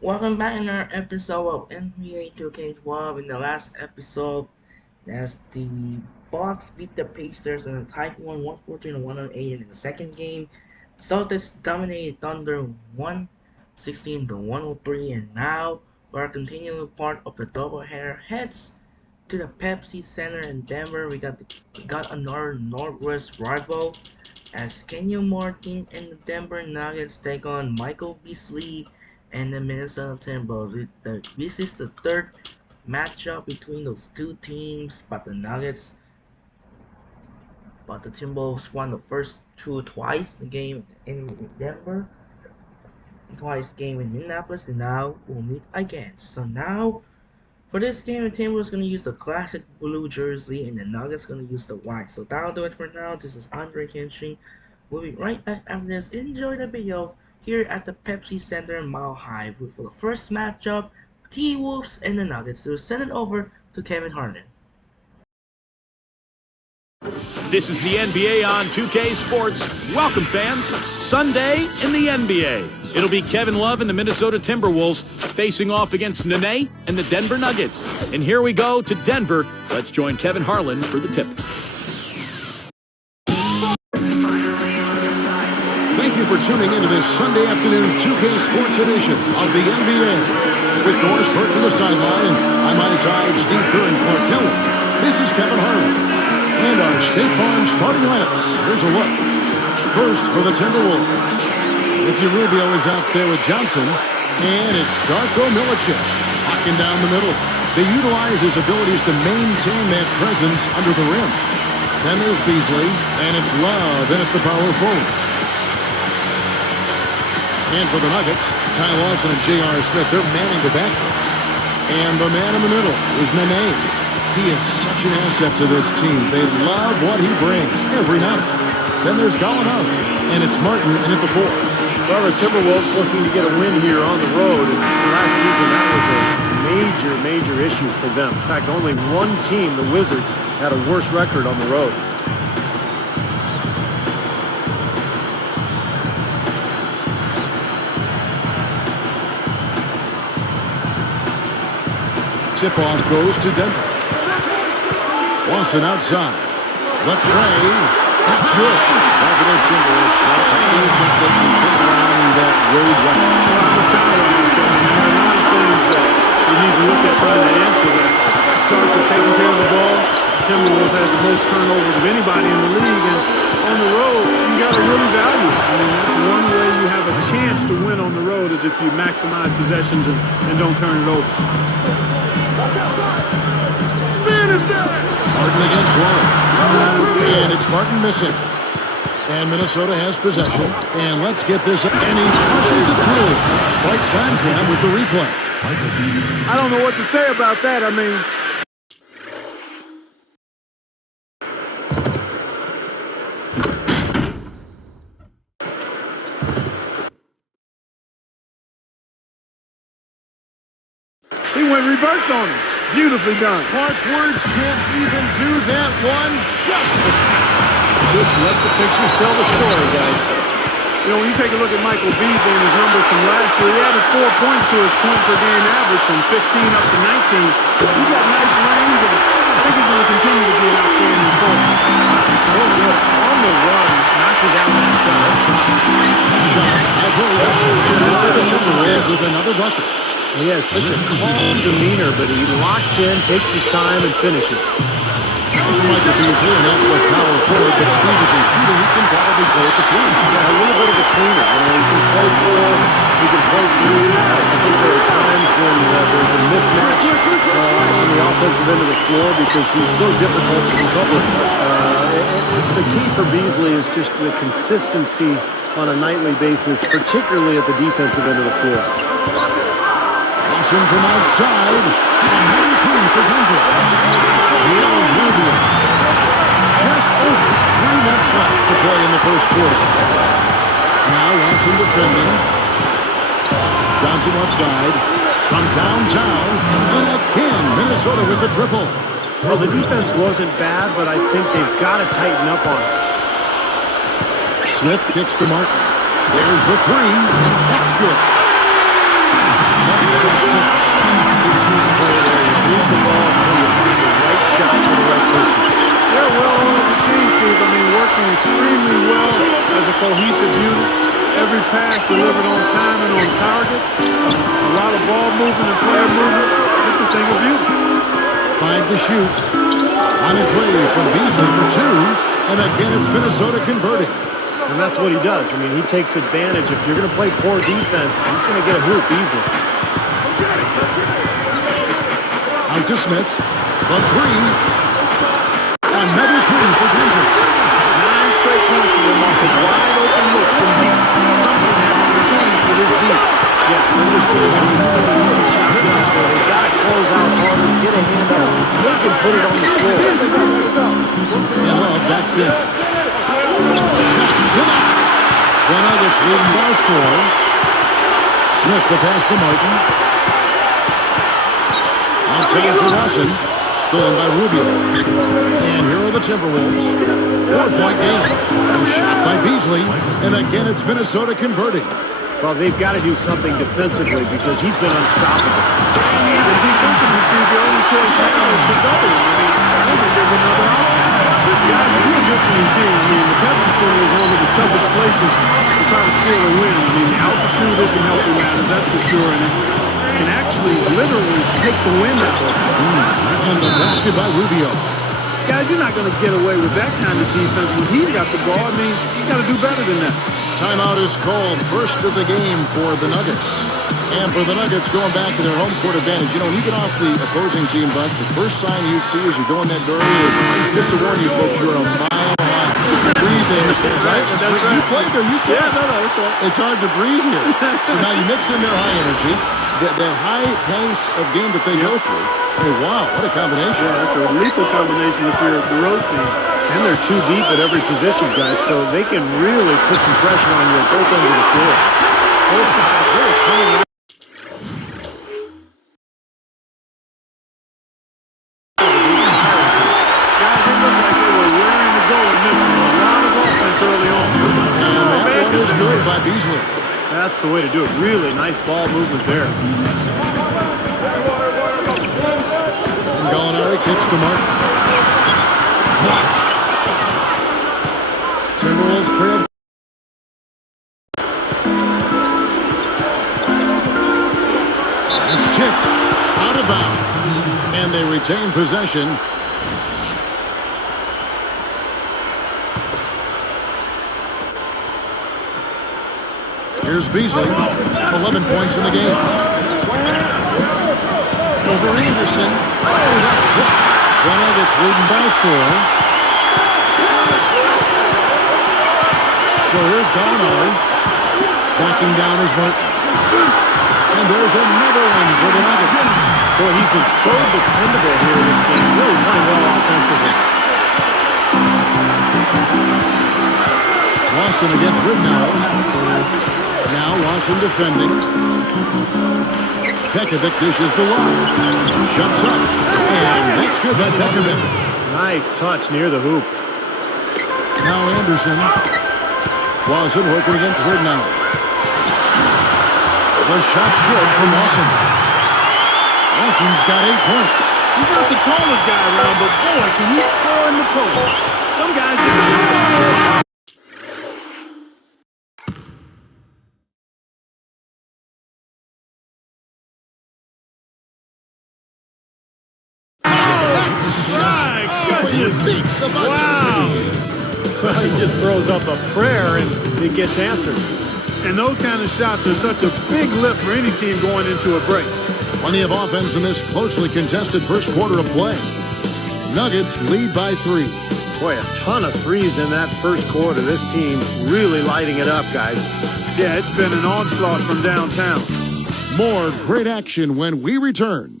Welcome back in our episode of NBA 2K12. In the last episode, as the Bucks beat the Pacers in a tight one, 114 and 108 in the second game. Celtics dominated Thunder 116 to 103, and now we're continuing part of the doubleheader. Heads to the Pepsi Center in Denver. We got another Northwest rival as Kenyon Martin and the Denver Nuggets take on Michael Beasley and the Minnesota Timberwolves. This is the third matchup between those two teams, but the Timberwolves won the first two twice. The game in Denver, twice game in Indianapolis, and now we'll meet again. So now for this game, the Timberwolves gonna use the classic blue jersey, and the Nuggets gonna use the white. So that'll do it for now. This is Andre Kenshin. We'll be right back after this. Enjoy the video here at the Pepsi Center in Mile High for the first matchup, T-Wolves and the Nuggets. So send it over to Kevin Harlan. This is the NBA on 2K Sports. Welcome, fans. Sunday in the NBA. It'll be Kevin Love and the Minnesota Timberwolves facing off against Nene and the Denver Nuggets. And here we go to Denver. Let's join Kevin Harlan for the tip. Thank you for tuning into this Sunday afternoon 2K Sports edition of the NBA. With Doris Burke to the sideline, I'm Eyesight Steve Kerr and Clark Kelly. This is Kevin Harlan. And our State Farm starting lineups. Here's a look. First for the Timberwolves. Ricky Rubio is out there with Johnson. And it's Darko Milicic locking down the middle. They utilize his abilities to maintain that presence under the rim. Then there's Beasley. And it's Love in at the power forward. And for the Nuggets, Ty Lawson and J.R. Smith, they're manning the back. And the man in the middle is Nene. He is such an asset to this team. They love what he brings every night. Then there's Gallinari, and it's Martin in at the four. Well, the Timberwolves looking to get a win here on the road. And last season, that was a major issue for them. In fact, only one team, the Wizards, had a worse record on the road. Tip-off goes to Denver. Lawson outside. Left Trey. That's good. Back to those Timberwolves. I don't think they can turn around that road run. There are a lot of things that you need to look at trying to answer that. It starts with taking care of the ball. Timberwolves have the most turnovers of anybody in the league. And on the road, you got to really value it. I mean, that's one way you have a chance to win on the road is if you maximize possessions and don't turn it over. Watch outside. Man is there. Martin against Love. And it's Martin missing. And Minnesota has possession. And let's get this. And he pushes it through. Spike Sandstorm with the replay. I don't know what to say about that. I mean, he went reverse on him. Beautifully done. Clark Words can't even do that one justice. Just let the pictures tell the story, guys. You know, when you take a look at Michael Beasley and his numbers from last year, he added 4 points to his point-per-game average from 15 up to 19. He's got nice range, and I think he's going to continue to be an outstanding player. So good. On the run, knocking down that shot. That's tough. Shot high post. And there the Timberwolves with another bucket. He has such a calm demeanor, but he locks in, takes his time, and finishes. After Michael Beasley, and that's what power forward, but Steve, if he's shooting, he can probably play at the three. Yeah, a little bit of a tweener. You know, he can play four, he can play three. I think there are times when there's a mismatch on the offensive end of the floor because he's so difficult to recover. The key for Beasley is just the consistency on a nightly basis, particularly at the defensive end of the floor. Lawson from outside, and number 3 for Denver. Here's Rubio. Just over 3 minutes left to play in the first quarter. Now Lawson defending. Johnson left side. From downtown. And again, Minnesota with the triple. Well, the defense wasn't bad, but I think they've got to tighten up on it. Smith kicks to Martin. There's the three. That's good. got 6. Good team play there. You move the ball until you find the right shot for the right person. Yeah, well-oiled machine, Steve. I mean, working extremely well as a cohesive unit. Every pass delivered on time and on target. A lot of ball movement and player movement. It's a thing of beauty. 5 to shoot. On its way from Beasley for 2. And again, it's Minnesota converting. And that's what he does. I mean, he takes advantage. If you're going to play poor defense, he's going to get a hoop easily. Out to Smith. The 3. Another 3 for Denver. 9 straight points for them off of wide open looks from deep. Something has to change for this deep. Yeah, they're just getting too many easy shots out there. They got to close out harder, get a hand up, make him put it on the floor. And Love backs in. To that. The Nuggets leading by 4. Smith the pass to Martin. Outside for Lawson. Stolen by Rubio. And here are the Timberwolves. 4-point game. A shot by Beasley. And again, it's Minnesota converting. Well, they've got to do something defensively because he's been unstoppable. And defensively, Steve, your only choice now is to double him. I don't think there's another option. Guys, if you're a different team, I mean, the Pepsi Center is one of the toughest places to try to steal a win. I mean, the altitude isn't helping matters, that's for sure. And it can actually literally take the wind out of it. And the basket by Rubio. Guys, you're not going to get away with that kind of defense when he's got the ball. I mean, he's got to do better than that. Timeout is called. First of the game for the Nuggets. And for the Nuggets going back to their home court advantage. You know, when you get off the opposing team bus, the first sign you see as you go in that door is, just to warn you folks, you're a mile high. Breathing, right? That's right. You played there, you said. Yeah, no, that's right. It's hard to breathe here. So now you mix in their high energy, that high pace of game that they go through. Hey, wow, what a combination. Yeah, it's a lethal combination if you're the road team. And they're too deep at every position, guys, so they can really put some pressure on you at both ends of the floor. Both sides really coming out. Guys, they look like they were raring to go and missing a lot of offense early on. And that one is good by Beasley. That's the way to do it. Really nice ball movement there. Gallinari kicks to Martin. Blocked. Timberwolves trail. It's tipped. Out of bounds. And they retain possession. Here's Beasley. 11 points in the game. Over Anderson. Oh, that's blocked. The Nuggets leading by 4. So here's Gallinari. Backing down is Martin. And there's another one for the Nuggets. Boy, he's been so dependable here in this game. Really playing well offensively. Lawson against Ridnow. Now Lawson defending. Pekovic dishes to Love. Jumps up. And that's good by Pekovic. Nice touch near the hoop. Now Anderson. Lawson working against Ridnow. The shot's good from Lawson. Lawson's got 8 points. He's not the tallest guy around, but boy, can he score in the post. Some guys just... Wow! Well, he just throws up a prayer and it gets answered. And those kind of shots are such a big lift for any team going into a break. Plenty of offense in this closely contested first quarter of play. Nuggets lead by 3. Boy, a ton of threes in that first quarter. This team really lighting it up, guys. Yeah, it's been an onslaught from downtown. More great action when we return.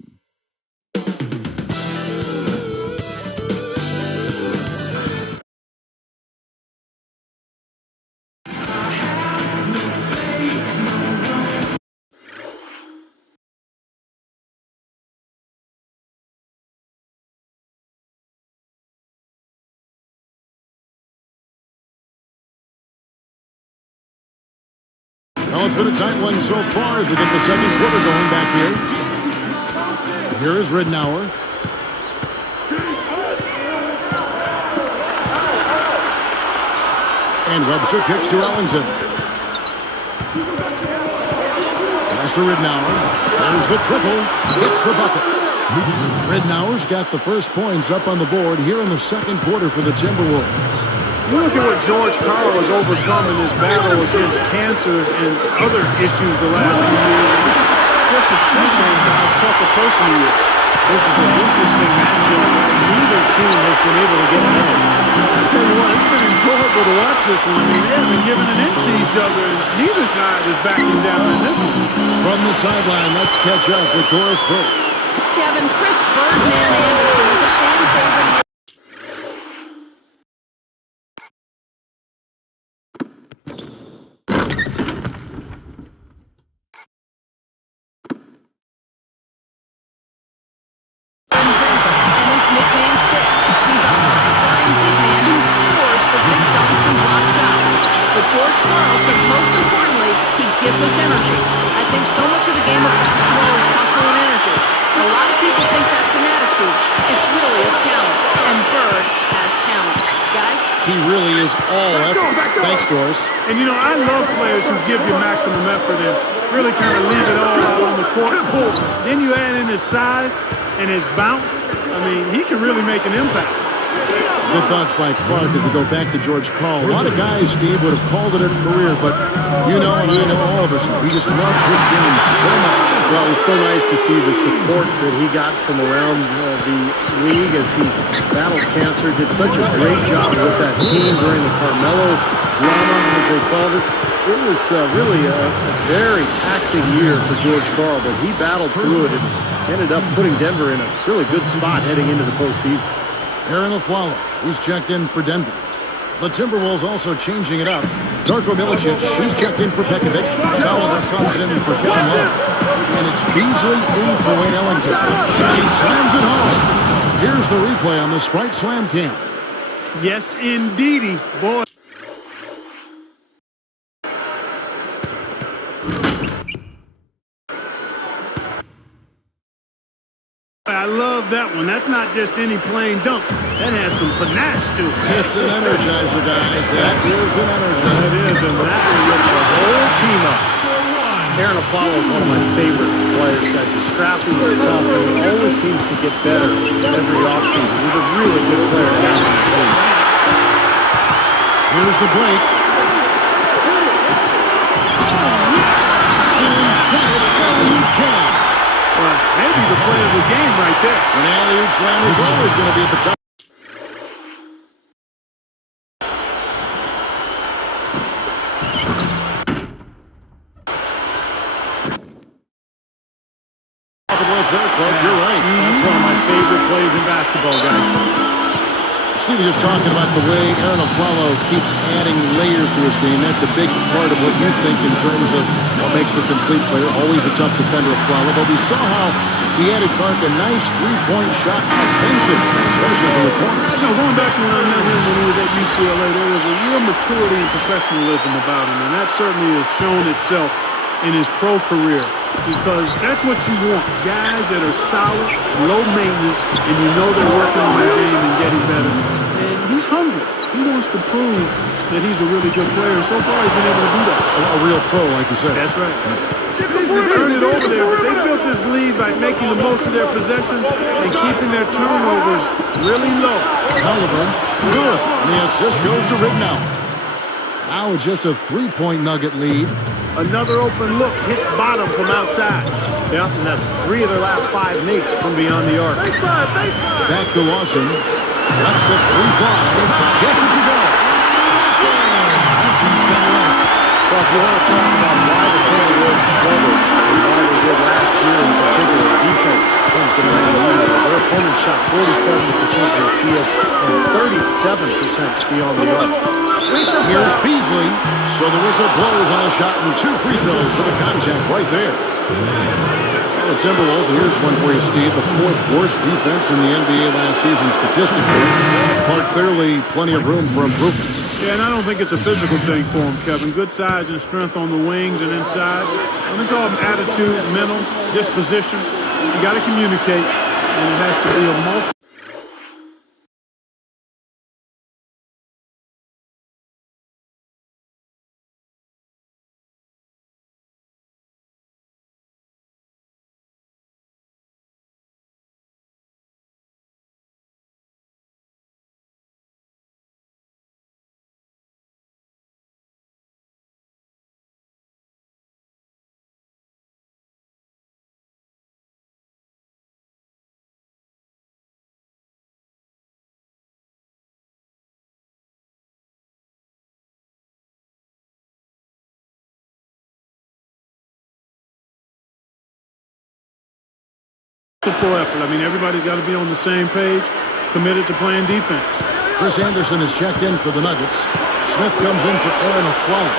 it's been a tight one so far as we get the second quarter going back here. Here is Ridnour. And Webster kicks to Ellington. Pass to Ridnour. There's the triple. Hits the bucket. Ridnour's got the first points up on the board here in the second quarter for the Timberwolves. You look at what George Karl has overcome in his battle against cancer and other issues the last few years. Just a testament to how tough a person he is. This is an interesting matchup. Neither team has been able to get an edge. I tell you what, it's been enjoyable to watch this one. I mean, they haven't given an inch to each other, and neither side is backing down in this one. From the sideline, let's catch up with Doris Burke. Kevin, Chris Birdman Anderson is a fan favorite. George Karl said most importantly, he gives us energy. I think so much of the game of basketball is hustle and energy. A lot of people think that's an attitude. It's really a talent, and Bird has talent. Guys? He really is all effort. Thanks, Doris. And you know, I love players who give you maximum effort and really kind of leave it all out on the court. Then you add in his size and his bounce. I mean, he can really make an impact. Good thoughts by Clark as we go back to George Karl. A lot of guys, Steve, would have called it a career, but you know, and I know all of us, he just loves this game so much. Well, it was so nice to see the support that he got from around the league as he battled cancer. Did such a great job with that team during the Carmelo drama, as they called it. It was really a very taxing year for George Karl, but he battled through it and ended up putting Denver in a really good spot heading into the postseason. Aaron Aflalo, he's checked in for Denver. The Timberwolves also changing it up. Darko Milicic, he's checked in for Pekovic. Tolliver comes in for Kevin Love. And it's Beasley in for Wayne Ellington. He slams it home. Here's the replay on the Sprite Slam Cam. Yes, indeedy, boy. I love that one. That's not just any plain dunk. That has some panache to it. It's an energizer, guys. That is an energizer. That is, and that will lift the whole team up. Aaron Aflalo is one of my favorite players, guys. He's scrappy, he's tough, and he always seems to get better every offseason. He's a really good player to have on the team. Here's the break. Well, maybe the play of the game right there. An alley-oop slam is always going to be at the top. You're right. That's one of my favorite plays in basketball, guys. Steve was just talking about the way Aaron Aflalo keeps adding layers to his game. That's a big part of what you think in terms of what makes the complete player. Always a tough defender, Aflalo. But we saw how he added Clark a nice three-point shot offensively, especially from the corner. You know, going back to when I met him when he was at UCLA, there was a real maturity and professionalism about him, and that certainly has shown itself in his pro career, because that's what you want. Guys that are solid, low maintenance, and you know they're working on their game and getting better. And he's hungry. He wants to prove that he's a really good player. So far, he's been able to do that. A real pro, like you said. That's right. He's been turning it over there, but they built this lead by making the most of their possessions and keeping their turnovers really low. Tolliver, good. And the assist goes to Ridnour. Now it's just a three-point Nugget lead. Another open look, hits bottom from outside. Yeah, and that's 3 of their last 5 makes from beyond the arc. Back to Lawson. That's the free fly. Gets it to go. Lawson's got it up. Well, if you want to talk about why the Timberwolves struggled and why they did last year in particular, defense comes to mind immediately. Their opponent shot 47% from the field and 37% beyond the arc. Here's Beasley. So the whistle blows on the shot and 2 free throws for the contact right there. Well, the Timberwolves, and here's one for you, Steve, the 4th worst defense in the NBA last season statistically. But clearly plenty of room for improvement. Yeah, and I don't think it's a physical thing for him, Kevin. Good size and strength on the wings and inside. It's all attitude, mental, disposition. You got to communicate, and it has to be a multi. Effort. I mean, everybody's got to be on the same page, committed to playing defense. Chris Anderson is checked in for the Nuggets. Smith comes in for Aaron Aflalo.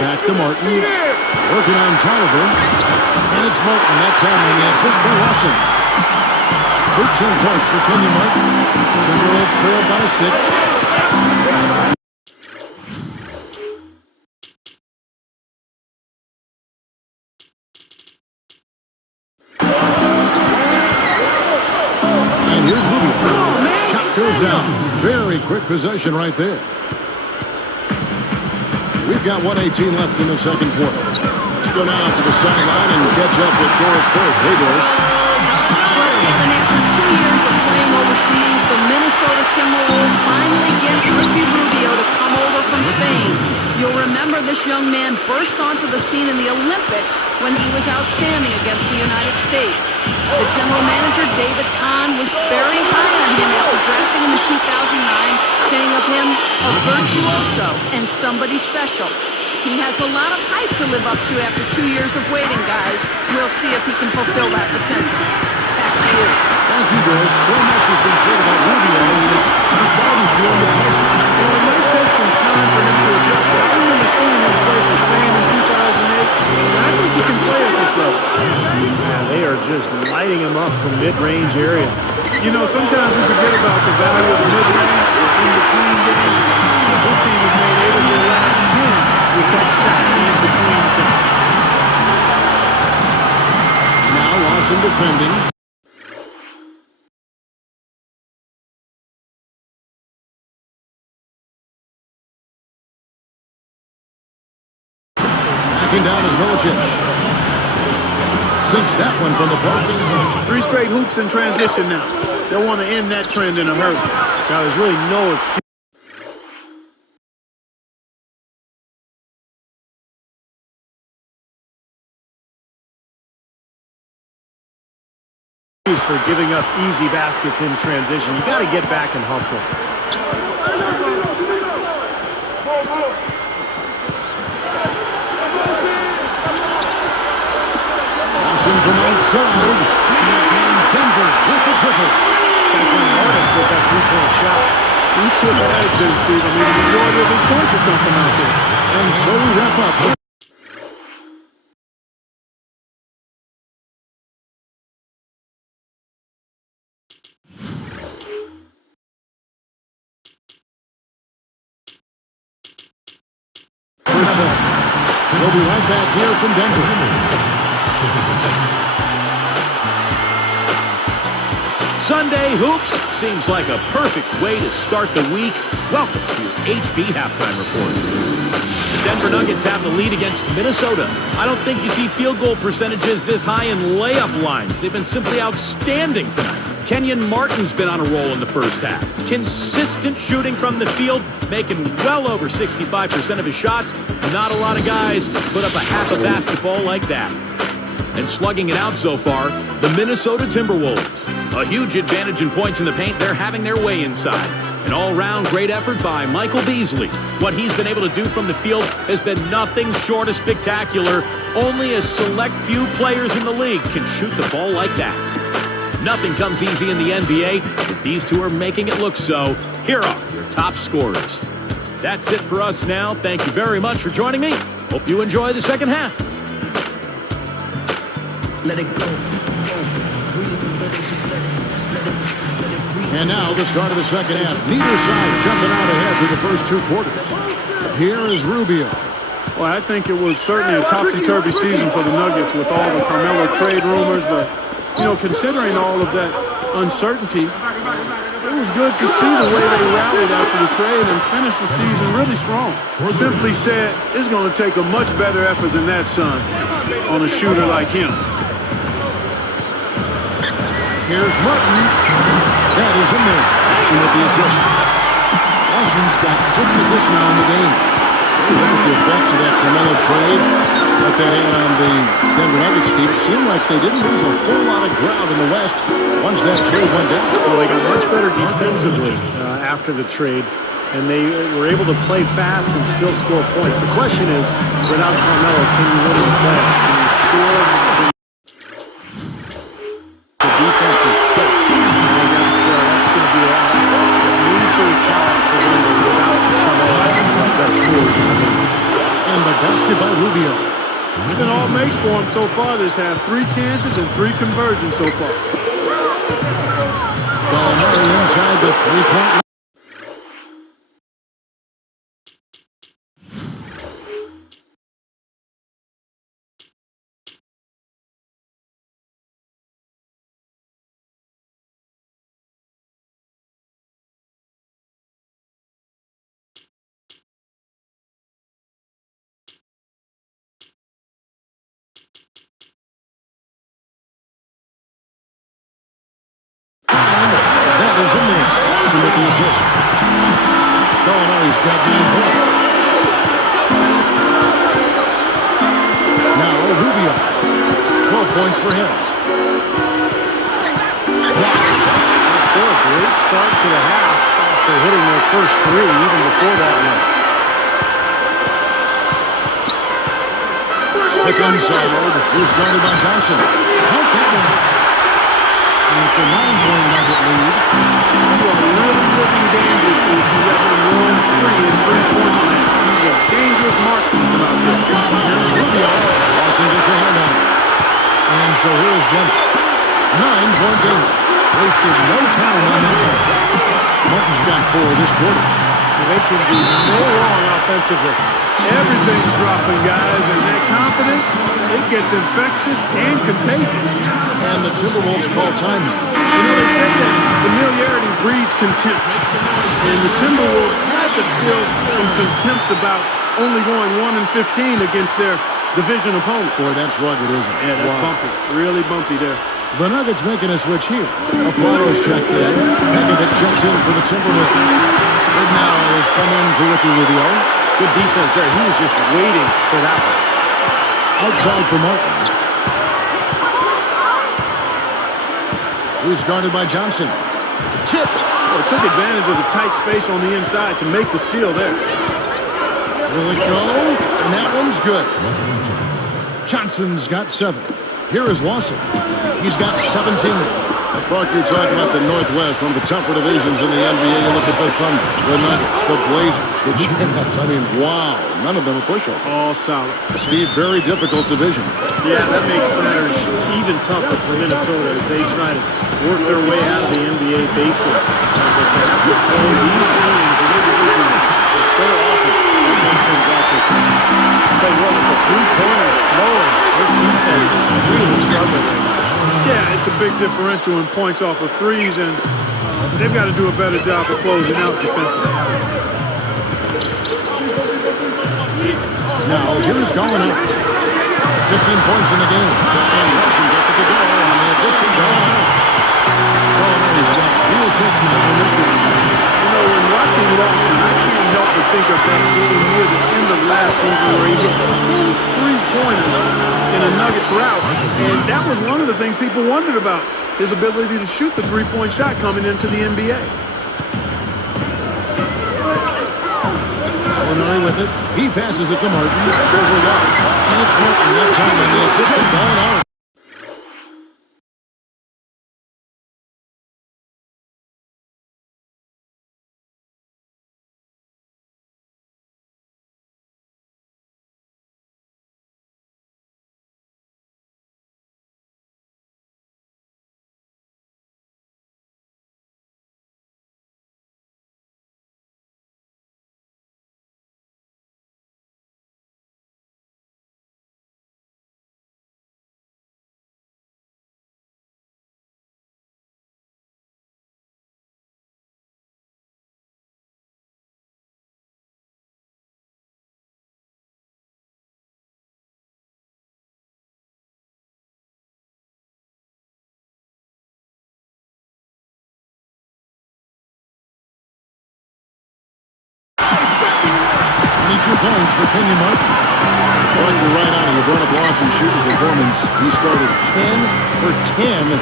Back to Martin. Working on Tolliver. And it's Martin that time on the assist by Lawson. 13 points for Kenyon Martin. Timberwolves trail by 6. Here's Rubio. Shot goes down. Very quick possession right there. We've got 1:18 left in the second quarter. Let's go now to the sideline and catch up with Doris Burke. Hey, Doris. And after 2 years of playing overseas, the Minnesota Timberwolves finally get Ricky Rubio to come over from Spain. You'll remember this young man burst onto the scene in the Olympics when he was outstanding against the United States. The general manager, David Kahn, was very high on him after drafting him in 2009, saying of him, a virtuoso and somebody special. He has a lot of hype to live up to after 2 years of waiting, guys. We'll see if he can fulfill that potential. Back to you. Thank you, Doris. So much has been said about Rubio. He's already feeling the pressure. It might take some time for him to adjust, but I remember seeing him play for Spain in 2008, and I think he can play at this level. Man, they are just lighting him up from mid-range area. You know, sometimes we forget about the value of the mid-range in between games. This team has made 8 of their last 10 with that shot in between games. Now Lawson defending. Backing down is Milicic. Sinks that one from the post. 3 straight hoops in transition now. They'll want to end that trend in a hurry. Now, there's really no excuse for giving up easy baskets in transition. You got to get back and hustle. From outside, and Denver with the triple. That's one artist with that three-point shot. He should have been, Steve. I mean, the majority of his points have come from out there. And so we wrap up. First half. We'll be right back here from Denver. Sunday Hoops seems like a perfect way to start the week. Welcome to your HB Halftime Report. The Denver Nuggets have the lead against Minnesota. I don't think you see field goal percentages this high in layup lines. They've been simply outstanding tonight. Kenyon Martin's been on a roll in the first half. Consistent shooting from the field, making well over 65% of his shots. Not a lot of guys put up a half a basketball like that. And slugging it out so far, the Minnesota Timberwolves. A huge advantage in points in the paint. They're having their way inside. An all-round great effort by Michael Beasley. What he's been able to do from the field has been nothing short of spectacular. Only a select few players in the league can shoot the ball like that. Nothing comes easy in the NBA, but these two are making it look so. Here are your top scorers. That's it for us now. Thank you very much for joining me. Hope you enjoy the second half. Let it go, breathe, let it just let it breathe. And now the start of the second half. Neither side jumping out ahead through the first two quarters. Here is Rubio. Well, I think it was certainly a topsy-turvy season for the Nuggets with all the Carmelo trade rumors. But, you know, considering all of that uncertainty, it was good to see the way they rallied after the trade and finished the season really strong. Simply said, it's going to take a much better effort than that, son, on a shooter like him. Here's Martin. That is in there. Action with the assist. Lawson's got 6 assists now in the game. Look at the effects of that Carmelo trade. What that had on the Denver Nuggets, Steve. It seemed like they didn't lose a whole lot of ground in the West once that trade went down. Well, they got much better defensively after the trade, and they were able to play fast and still score points. The question is, without Carmelo, can you win in the playoffs? Can you score? The defense is set. I think that's going to be a major task for them without Carmelo having the best scores in the league. And the basket by Rubio. It's been all makes for him so far this half. 3 chances and 3 conversions so far. Gallinari inside the three-point line. That is in there. Lawson with the assist. Gallinari's got 9 points. Now Rubio. 12 points for him. Still a great start to the half after hitting their first 3, even before that miss. Stick inside. Who's guarded by Johnson? Count that one. And it's a 9-point Nugget lead. You are really looking dangerous if you let him roam free in 3-point land. He's a dangerous marksman from out there. Here's Rubio. Lawson gets a hand on it. And so here's Jenner. 9-point game. Wasted no time on that one. Martin's got 4 this quarter. They can do no wrong offensively. Everything's dropping, guys, and that confidence, it gets infectious and contagious. And the Timberwolves call time. You know, they say that familiarity breeds contempt. And the Timberwolves had to feel some contempt about only going 1-15 against their division opponent. Boy, that's rugged, isn't it? Yeah, that's bumpy. Really bumpy there. The Nuggets making a switch here. Aflaro's checked in. Pekovic checks in for the Timberwolves. Ignauer has come in for Ricky Rubio. Good defense there. He was just waiting for that one. Outside for Martin. He's guarded by Johnson. Tipped. Well, took advantage of the tight space on the inside to make the steal there. Will it go? And that one's good. Johnson's got 7. Here is Lawson. He's got 17. Clark, you talk about the Northwest, one of the tougher divisions in the NBA. You look at the Thunder, the Nuggets, the Blazers, the Jazz. I mean, wow. None of them are pushover. All solid. Steve, very difficult division. Yeah, that makes matters even tougher for Minnesota as they try to work their way out of the NBA basement. But to have to play these teams in the division so often, that makes things awfully tough. I'll tell you what, with the 3-pointers flowing, this defense is really struggling right now. Yeah, it's a big differential in points off of threes, and they've got to do a better job of closing out defensively. Now, here's going up. 15 points in the game. And Lawson gets it to go, and the assistant going out. Gallinari's got 3 assists now in this one. You know, when watching Lawson, I can't help but think of that game near the end of last season where he hit 2 3-pointers in a Nuggets rout. And that was one of the things people wondered about, his ability to shoot the 3-point shot coming into the NBA. Gallinari with it. He passes it to Martin. Over Love. And it's Martin that time on the assistant Gallinari. points for Kenyon Martin. Well, you're right on it. You brought up Lawson's shooting performance. He started 10 for 10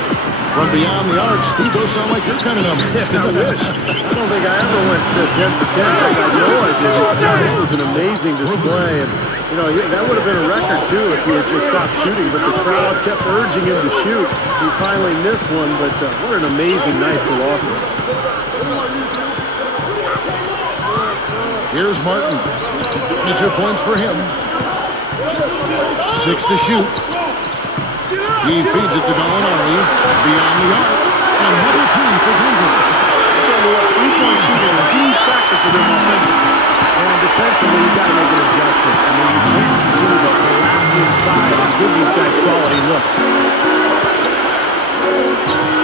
from beyond the arc. Steve, those sound like your kind of numbers. I wish. I don't think I ever went 10 for 10. I know I didn't. It was an amazing display. And, you know, that would have been a record, too, if he had just stopped shooting. But the crowd kept urging him to shoot. He finally missed one, but what an amazing night for Lawson. Here's Martin. 22 points for him. 6 to shoot. He feeds it to Gallinari. Beyond the arc. Another 3 for Denver. Three-point shooting is a huge factor for them offensively. And defensively, you've got to make an adjustment. I mean, you can't continue to collapse inside and give these guys quality looks.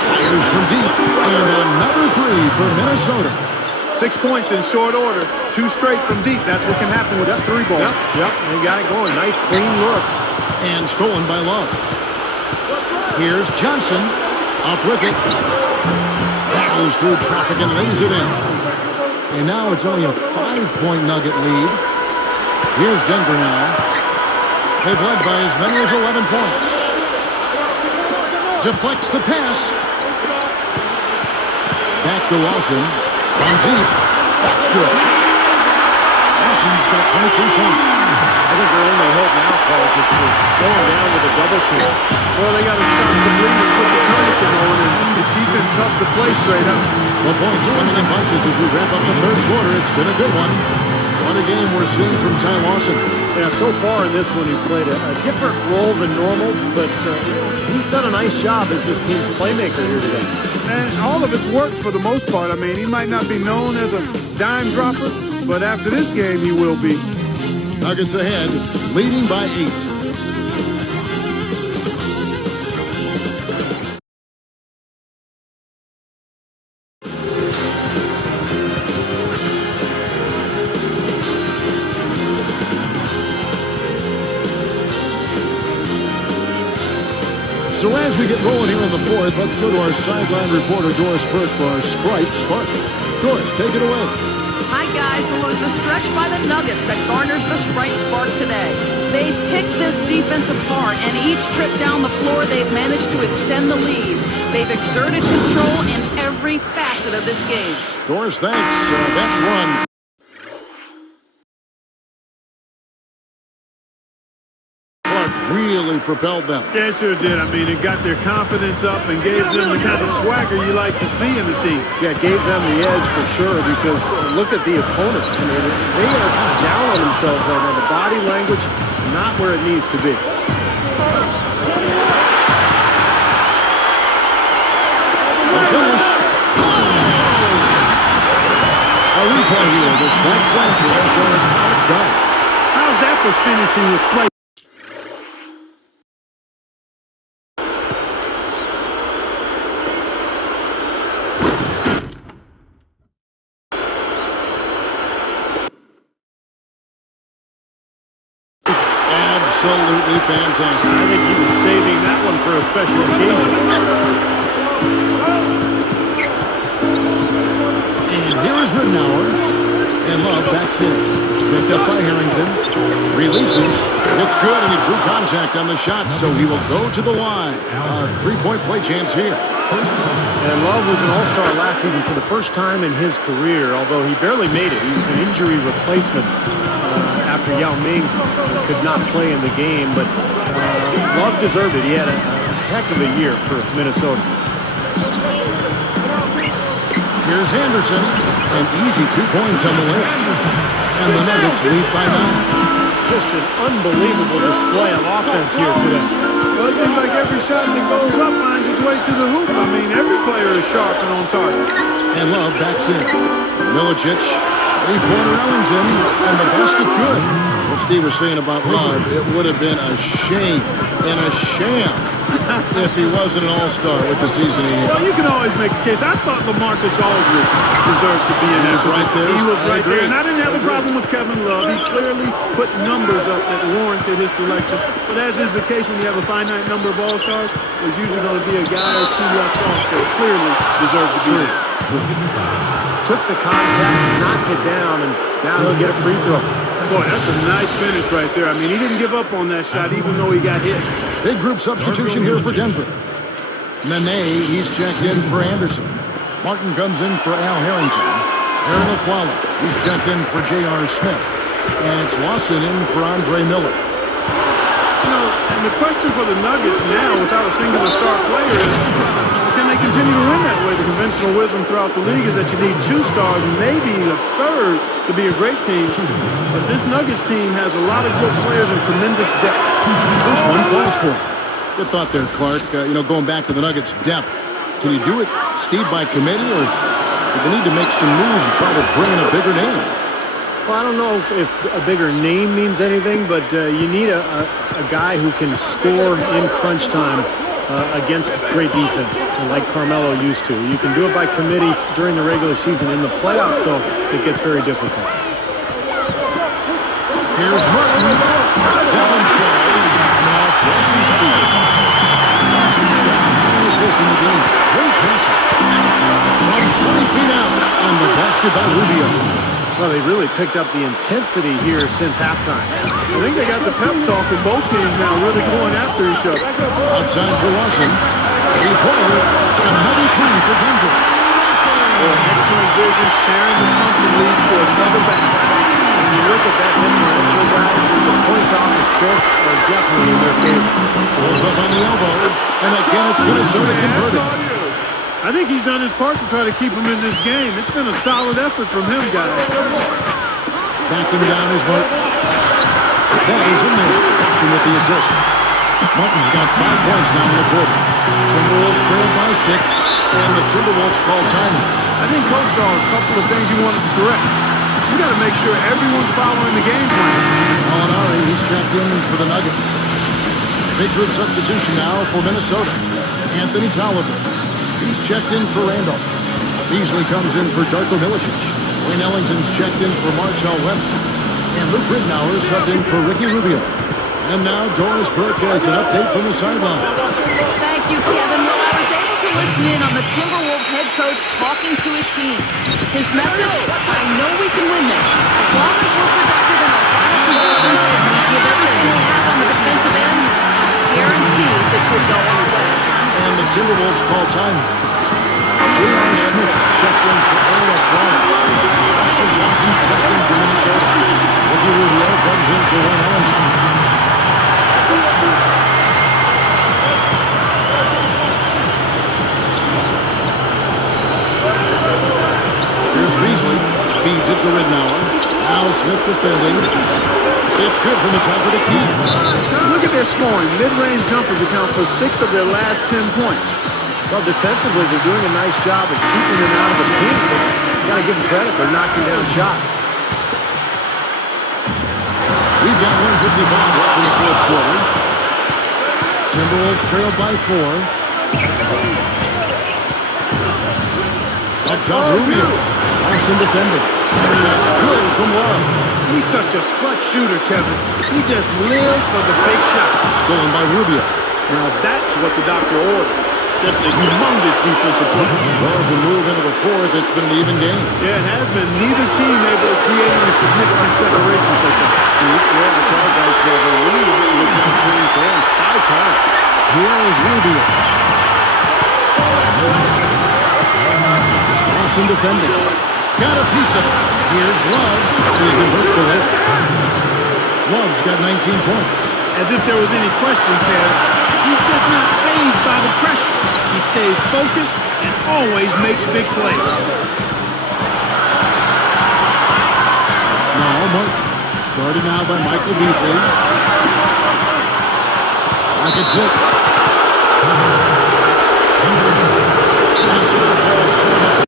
Fires from deep. And another 3 for Minnesota. 6 points in short order. 2 straight from deep. That's what can happen with that 3 ball. Yep, they got it going. Nice, clean looks. And stolen by Love. Here's Johnson. Up with it. Battles through traffic and lays it in. And now it's only a 5-point Nugget lead. Here's Denver now. They've led by as many as 11 points. Deflects the pass. Back to Lawson. From deep. That's good. Lawson's got 23 points. I think their only hope now, Clark, is to slow him down with a double team. Well, they got to stop the bleed and put the tourniquet on, and she's been tough to play straight up. The points coming in bunches as we wrap up the third quarter. It's been a good one. What a game we're seeing from Ty Lawson. Yeah, so far in this one, he's played a different role than normal, but he's done a nice job as this team's playmaker here today. And all of it's worked for the most part. I mean, he might not be known as a dime dropper, but after this game, he will be. Nuggets ahead, leading by 8. So as we get rolling here in the fourth, let's go to our sideline reporter, Doris Burke, for our Sprite Spark. Doris, take it away. Hi, guys. Well, it was a stretch by the Nuggets that garners the Sprite Spark today. They picked this defense apart, and each trip down the floor, they've managed to extend the lead. They've exerted control in every facet of this game. Doris, thanks. That run really propelled them. Yeah, it sure did. I mean, it got their confidence up and gave them the kind of swagger you like to see in the team. Yeah, gave them the edge for sure because look at the opponent. I mean, they are kind of down on themselves right now. The body language, not where it needs to be. The finish. A replay here. This next sample shows us how it's done. How's that for finishing with flavor? Absolutely fantastic. I think he was saving that one for a special occasion. And here is Rittenauer. And Love backs in. Picked up by Harrington. Releases. It's good, and he drew contact on the shot, so he will go to the line. A 3-point play chance here. And Love was an all-star last season for the first time in his career, although he barely made it. He was an injury replacement after Yao Ming could not play in the game, but Love deserved it. He had a heck of a year for Minnesota. Here's Anderson. An easy 2 points on the way. And the Nuggets lead by 9. Just an unbelievable display of offense here today. Well, it seems like every shot that goes up finds its way to the hoop. I mean, every player is sharp and on target. And Love backs in. Milicic. 3-pointer Ellington. And the basket good. What Steve was saying about Love, it would have been a shame and a sham if he wasn't an all-star with the season he had. Well, you can always make a case. I thought LaMarcus Aldridge deserved to be in that. Right there. He was right there. And I didn't have a problem with Kevin Love. He clearly put numbers up that warranted his selection. But as is the case when you have a finite number of all-stars, there's usually going to be a guy or two left off there. clearly deserved to be there. Took the contact, knocked it down, and now he'll get a free throw. Boy, that's a nice finish right there. I mean, he didn't give up on that shot even though he got hit. Big group substitution here for Denver. Nene, he's checked in for Anderson. Martin comes in for Al Harrington. Aaron LaFlalo, he's checked in for J.R. Smith. And it's Lawson in for Andre Miller. You know, and the question for the Nuggets now, without a singular star player, is can they continue to win that way? The conventional wisdom throughout the league is that you need 2 stars, maybe a third, to be a great team. But this Nuggets team has a lot of good players and tremendous depth. First one falls for him. Good thought there, Clark. Going back to the Nuggets' depth. Can you do it, Steve, by committee, or do they need to make some moves to try to bring in a bigger name? Well, I don't know if a bigger name means anything, but you need a guy who can score in crunch time against great defense, like Carmelo used to. You can do it by committee during the regular season. In the playoffs, though, it gets very difficult. Here's Martin. Devin Falls. Now Flossie Steve. Flossie's got 9 assists in the game. Great passing. From 20 feet out. And the basket by Rubio. Well, they really picked up the intensity here since halftime. I think they got the pep talk in both teams now, really going after each other. Outside for Lawson. Three-pointer. Another 3 for Denver. Well, excellent vision, sharing the pump that leads to another basket. When you look at that differential, guys, the points off assists are definitely in their favor. Pulls up on the elbow. And again, it's Minnesota converting. I think he's done his part to try to keep him in this game. It's been a solid effort from him, guys. Backing down is Martin. That is in there. Watson with the assist. Martin's got 5 points now in the quarter. Timberwolves trailed by 6, and the Timberwolves call timeout. I think Coach saw a couple of things he wanted to correct. You got to make sure everyone's following the game plan. Molinari, he's checked in for the Nuggets. Big group substitution now for Minnesota. Anthony Tolliver. He's checked in for Randolph. Beasley comes in for Darko Milicic. Wayne Ellington's checked in for Marshall Webster. And Luke Ridnour is subbed in for Ricky Rubio. And now Doris Burke has an update from the sideline. Thank you, Kevin. Well, I was able to listen in on the Timberwolves head coach talking to his team. His message, I know we can win this. As long as we're productive in our final possessions and we give everything we have on the defensive end, I guarantee this will go our way. And the Timberwolves call time. J.R. Smith's checked in for Aaron Florida. Russell Johnson's checked in for Minnesota. Ricky Rubio comes in for Wayne Ellington. Here's Beasley. Feeds it to Ridnour. Now Smith defending. It's good from the top of the key. Look at their scoring. Mid-range jumpers account for 6 of their last 10 points. Well, defensively, they're doing a nice job of keeping them out of the paint, but you got to give them credit. They're knocking down shots. We've got 1:55 left in the fourth quarter. Timberwolves trailed by 4. Up top, Rubio. Lawson defending. Shots good from Love. He's such a clutch shooter, Kevin. He just lives for the big shot. Stolen by Rubio. Now that's what the doctor ordered. Just a humongous defensive play. Well, as we move into the fourth, it's been an even game. Yeah, it has been. Neither team able to create any significant separation so far. Steve, yeah, that's right, guys. So the lead was now turning fans 5 times. Here is Rubio. Lawson defending. Got a piece of it. Here's Love, and he converts the win. Love's got 19 points. As if there was any question, Kev. He's just not fazed by the pressure. He stays focused and always makes big plays. Now Martin. Guarded now by Michael Beasley. Back at 6. Minnesota calls timeout.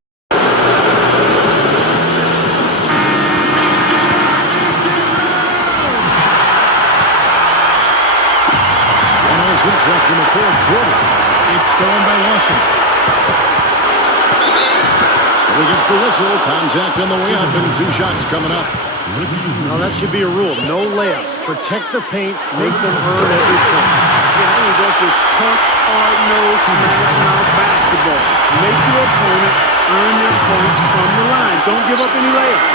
1:06 left in the fourth quarter. It's stolen by Lawson. So he gets the whistle. Contact on the way up and 2 shots coming up. Now, that should be a rule. No layups. Protect the paint. Make them earn every point. Yeah, I think that's just tough, hard-nosed, smash-mouth basketball. Make your opponent earn their points from the line. Don't give up any layups.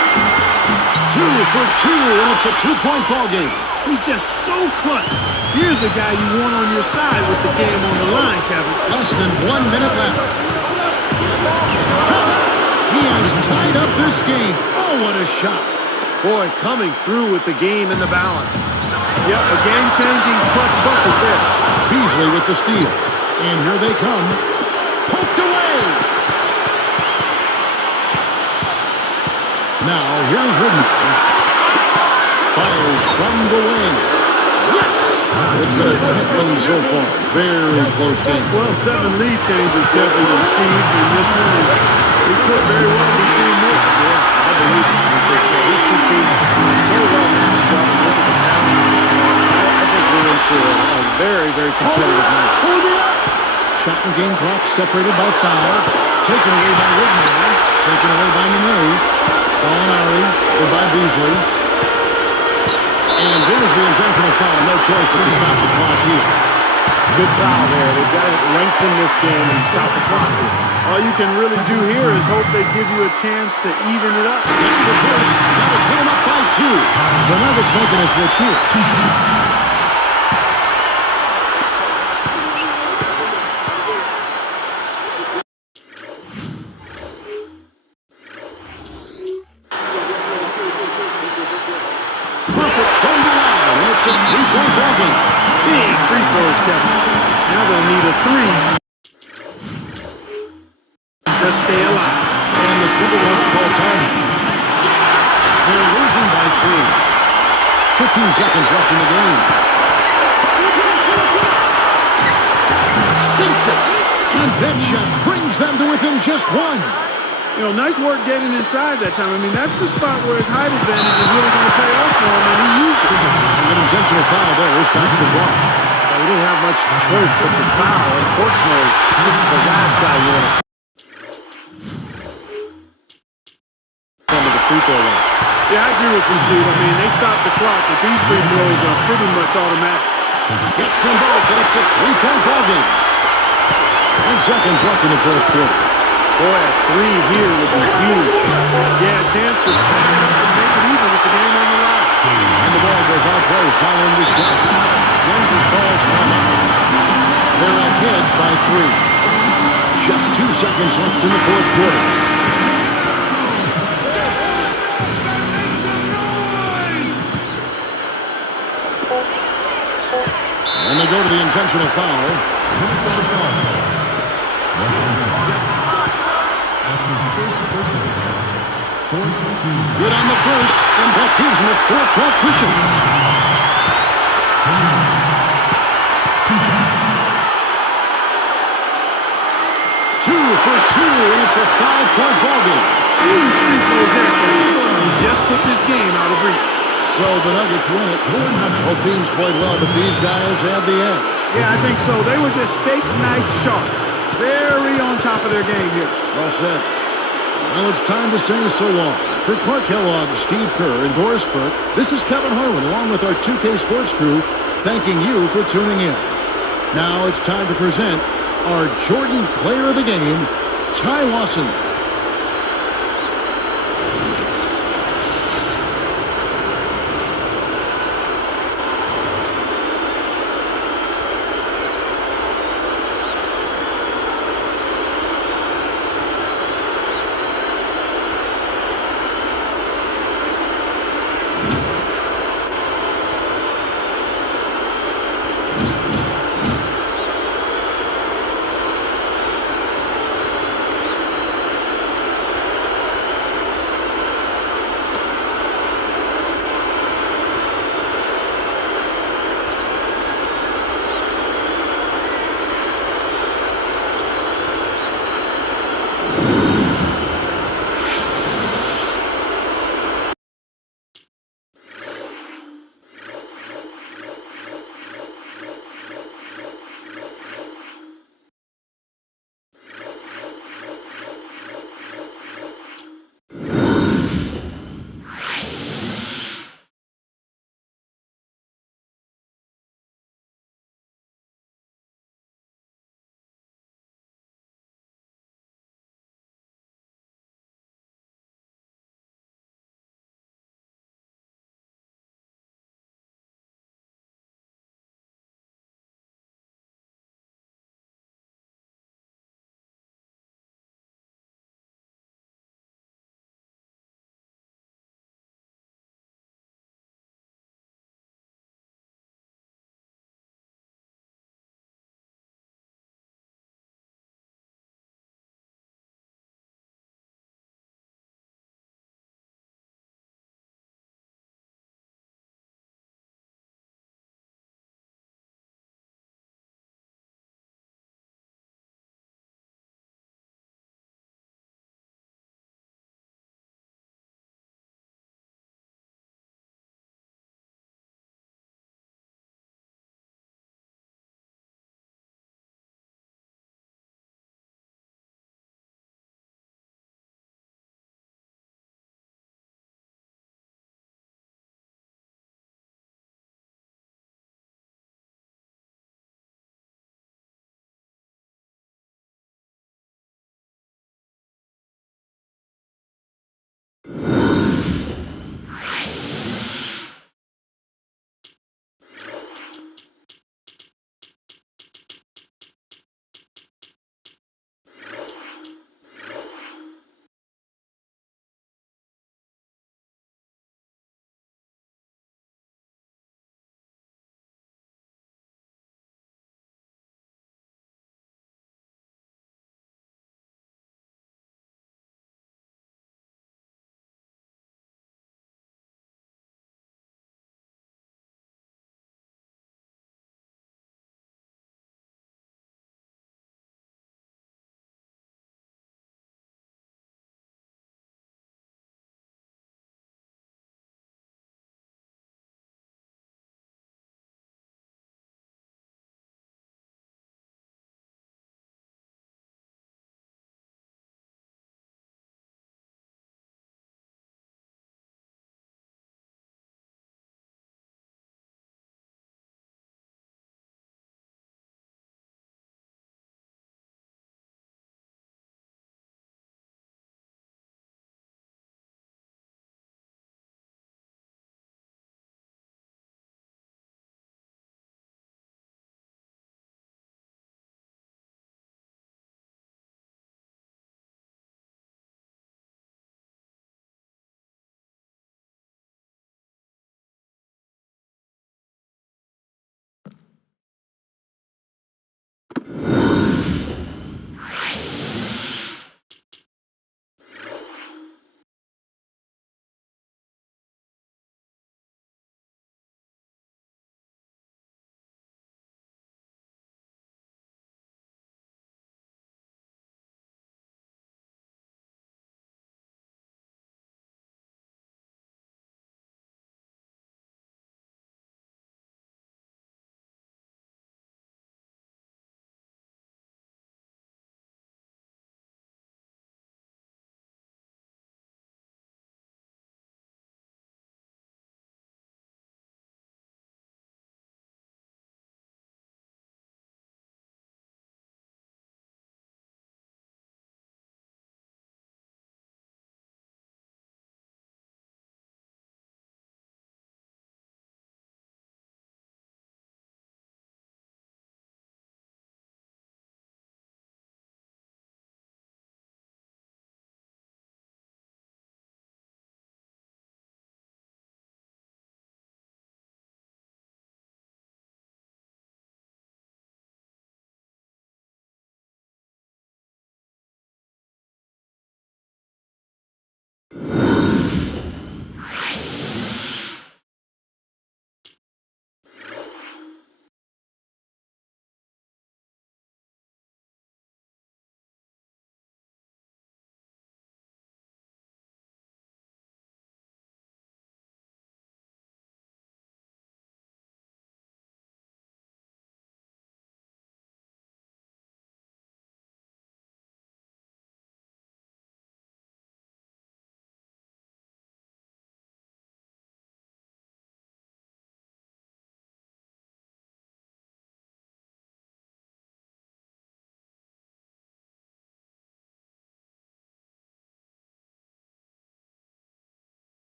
2 for 2, and it's a 2-point ball game. He's just so clutch. Here's a guy you want on your side with the game on the line, Kevin. Less than 1 minute left. He has tied up this game. Oh, what a shot. Boy, coming through with the game in the balance. Yep, a game-changing clutch bucket there. Beasley with the steal. And here they come. Poked away. Now, here's Ridden. Fires from the wing. Yes! It's been a tight one so far. Very close game. Well, 7 lead changes, Kevin and Steve, in this one. And we could very well be seeing more. Yeah, I believe it. Because these two teams are so well matched up. Look at the talent. I think we're in for a very, very competitive night. Shot and game clock separated by foul. Taken away by Ridden. Taken away by Nene. Gallinari or by Beasley. And there's the intentional foul. No choice but to stop the clock here. Good foul there. They've got to lengthen this game and stop the clock here. All you can really do here is hope they give you a chance to even it up. It's the first. That'll put them up by 2. The Nuggets making a switch here. Perfect from the line, and it's a 3-point ball game. Big free throws, Kevin. Now they'll need a 3. Just stay alive. And the Timberwolves call time. They're losing by 3. 15 seconds left in the game. Sinks it. And that shot brings them to within just 1. You know, nice work getting inside that time. I mean, that's the spot where his height advantage is really going to pay off for him, and he used it. An intentional foul there stops the clock. He didn't have much choice but to foul. Unfortunately, this is the last guy you want to see come to the free throw line. Yeah, I agree with you, Steve. I mean, they stopped the clock, but these free throws are pretty much automatic. Gets them both, and it's a 3-point ball game. 10 seconds left in the fourth quarter. Boy, a 3 here would be huge. Yeah, a chance to tie it up and make it even with the game on the line. And the ball goes out play following the shot. Denver calls timeout. They're ahead by 3. Just 2 seconds left in the fourth quarter. And they go to the intentional foul. Good on the first, and that gives him a 4-point cushion. 2 for 2, and it's a 5-point ball game. Huge free throws there, Kevin. He just put this game out of reach. So the Nuggets win it. Both teams played well, but these guys had the edge. Yeah, I think so. They were just steak knife sharp. Very on top of their game here. Well said. Well, it's time to say so long. For Clark Kellogg, Steve Kerr, and Doris Burke, this is Kevin Harlan along with our 2K Sports crew thanking you for tuning in. Now it's time to present our Jordan Player of the Game, Ty Lawson.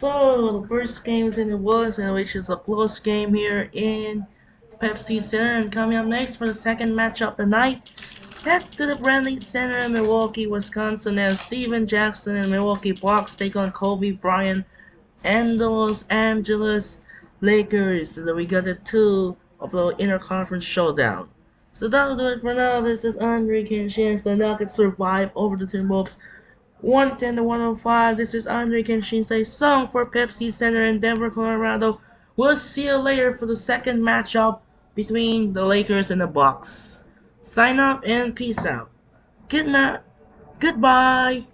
So the first game is in the Woods, and which is a close game here in Pepsi Center. And coming up next for the second match of the night, head to the Brantley Center in Milwaukee, Wisconsin, as Steven Jackson and Milwaukee Bucks take on Kobe Bryant and the Los Angeles Lakers. So we got the two of the interconference showdown. So that'll do it for now. This is Andre Kinshin's. The Nuggets survive over the Timberwolves 110 to 105. This is Andre Kinshin's song for Pepsi Center in Denver, Colorado. We'll see you later for the second matchup between the Lakers and the Bucks. Sign up and peace out. Good night. Goodbye.